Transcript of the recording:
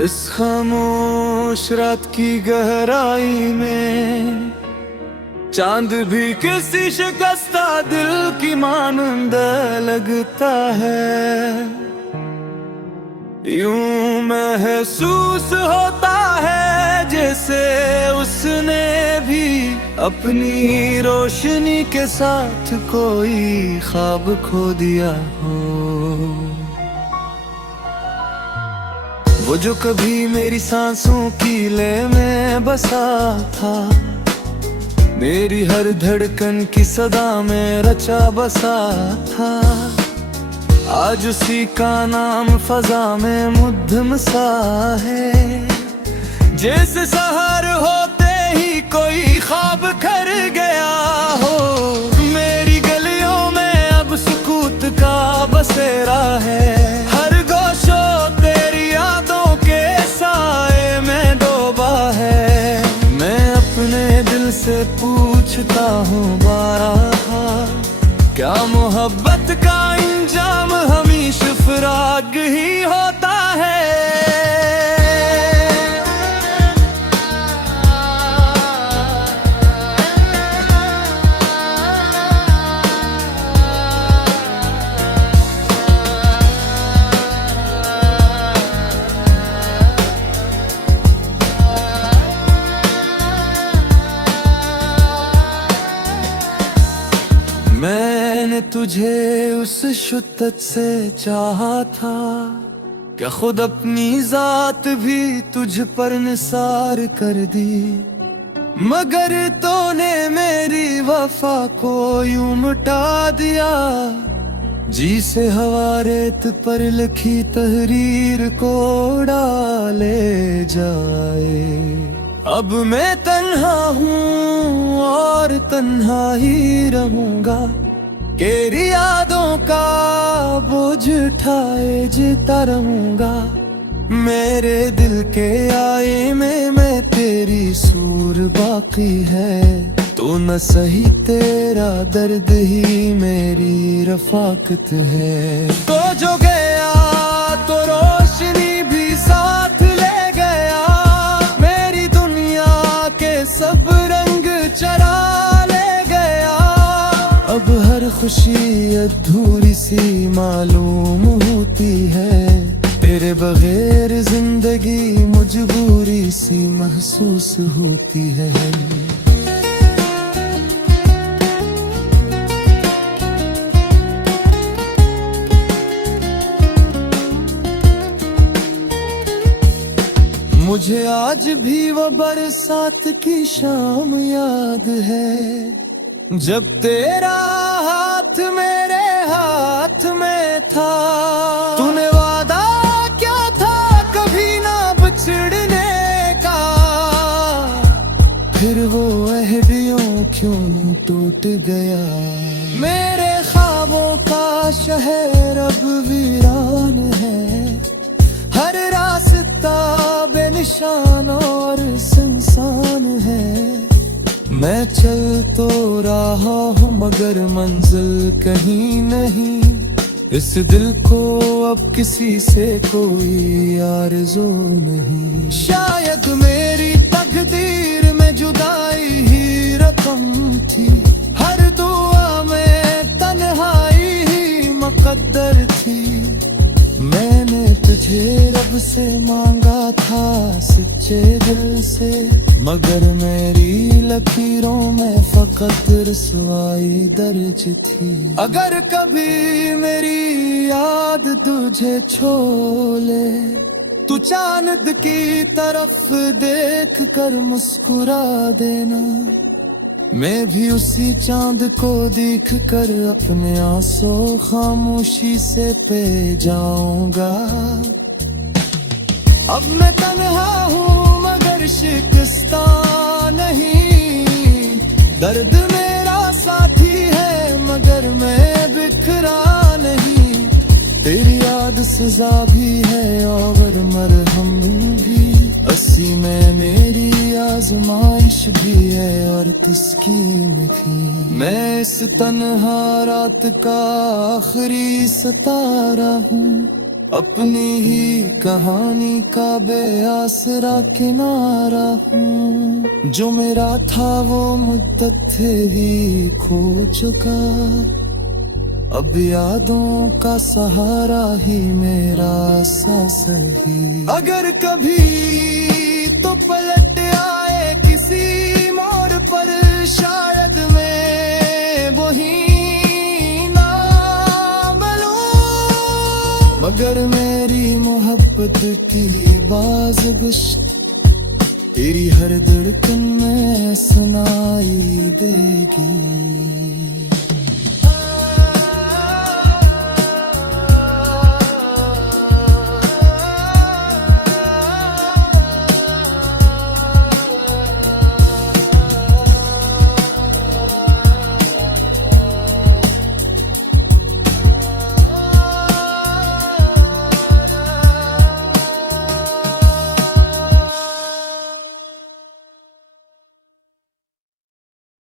इस खामोश रात की गहराई में चांद भी किसी शिकस्ता दिल की मानंद लगता है। यूं महसूस होता है जैसे उसने भी अपनी रोशनी के साथ कोई ख्वाब खो दिया हो। वो जो कभी मेरी सांसों की ले में बसा था, मेरी हर धड़कन की सदा में रचा बसा था, आज उसी का नाम फजा में मुद्दम सा है। जैसे सहर होते ही कोई ख्वाब कर गया हो। मेरी गलियों में अब सुकूत का बसेरा है। हर गोशो तेरी यादों के साए में डूबा है। मैं अपने दिल से पूछता हूँ बारहा, क्या मोहब्बत का इंजाम हमेशा फराग ही होता है। मैंने तुझे उस शिद्दत से चाहा था, क्या खुद अपनी जात भी तुझ पर निसार कर दी। मगर तूने मेरी वफा को यूं मिटा दिया, जी से हवा रेत पर लिखी तहरीर को डाले जाए। अब मैं तन्हा हूँ और तन्हा ही रहूंगा, तेरी यादों का बोझ उठाए जीता रहूंगा। मेरे दिल के आए में मैं तेरी सूर बाकी है, तो न सही तेरा दर्द ही मेरी रफाकत है। तो जो गया तो रोशनी भी साथ ले गया, मेरी दुनिया के सब रंग चरा ले गया। अब हर खुशी अधूरी सी मालूम होती है, तेरे बगैर जिंदगी मजबूरी सी महसूस होती है। मुझे आज भी वो बरसात की शाम याद है, जब तेरा हाथ मेरे हाथ में था। तूने वादा क्या था कभी ना बिछड़ने का, फिर वो अहदियों क्यों टूट गया। मेरे ख्वाबों का शहर अब वीरान है, हर रास्ता बेनिशान और सुनसान है। मैं चल तो रहा हूँ मगर मंजिल कहीं नहीं, इस दिल को अब किसी से कोई आरज़ू नहीं। शायद मेरी तकदीर में जुदाई ही रकम थी, हर दुआ में तन्हाई ही मुकद्दर थी। मैंने तुझे रब से मांगा था सच्चे दिल से, मगर मेरी लकीरों में फकत रसवाई दर्ज थी। अगर कभी मेरी याद तुझे छोले, तू चांद की तरफ देख कर मुस्कुरा देना। मैं भी उसी चांद को देख कर अपने आंसू खामोशी से पे जाऊंगा। अब मैं तन्हा हूँ मगर शिकस्ता नहीं, दर्द मेरा साथी है मगर मैं बिखरा नहीं। तेरी याद सजा भी है और मरहम भी, असी में मेरी आजमाइश भी है और तस्कीन भी। मैं इस तन्हा रात का आखिरी सितारा हूँ, अपनी ही कहानी का बेआसरा किनारा हूँ। जो मेरा था वो मुद्दत ही खो चुका, अब यादों का सहारा ही मेरा सांस ही। अगर कभी तो पलट आए किसी मोड़ पर, शायद मैं वही ना मिलूं, मगर मेरी मोहब्बत की बाज़गुश तेरी हर धड़कन में सुनाई देगी।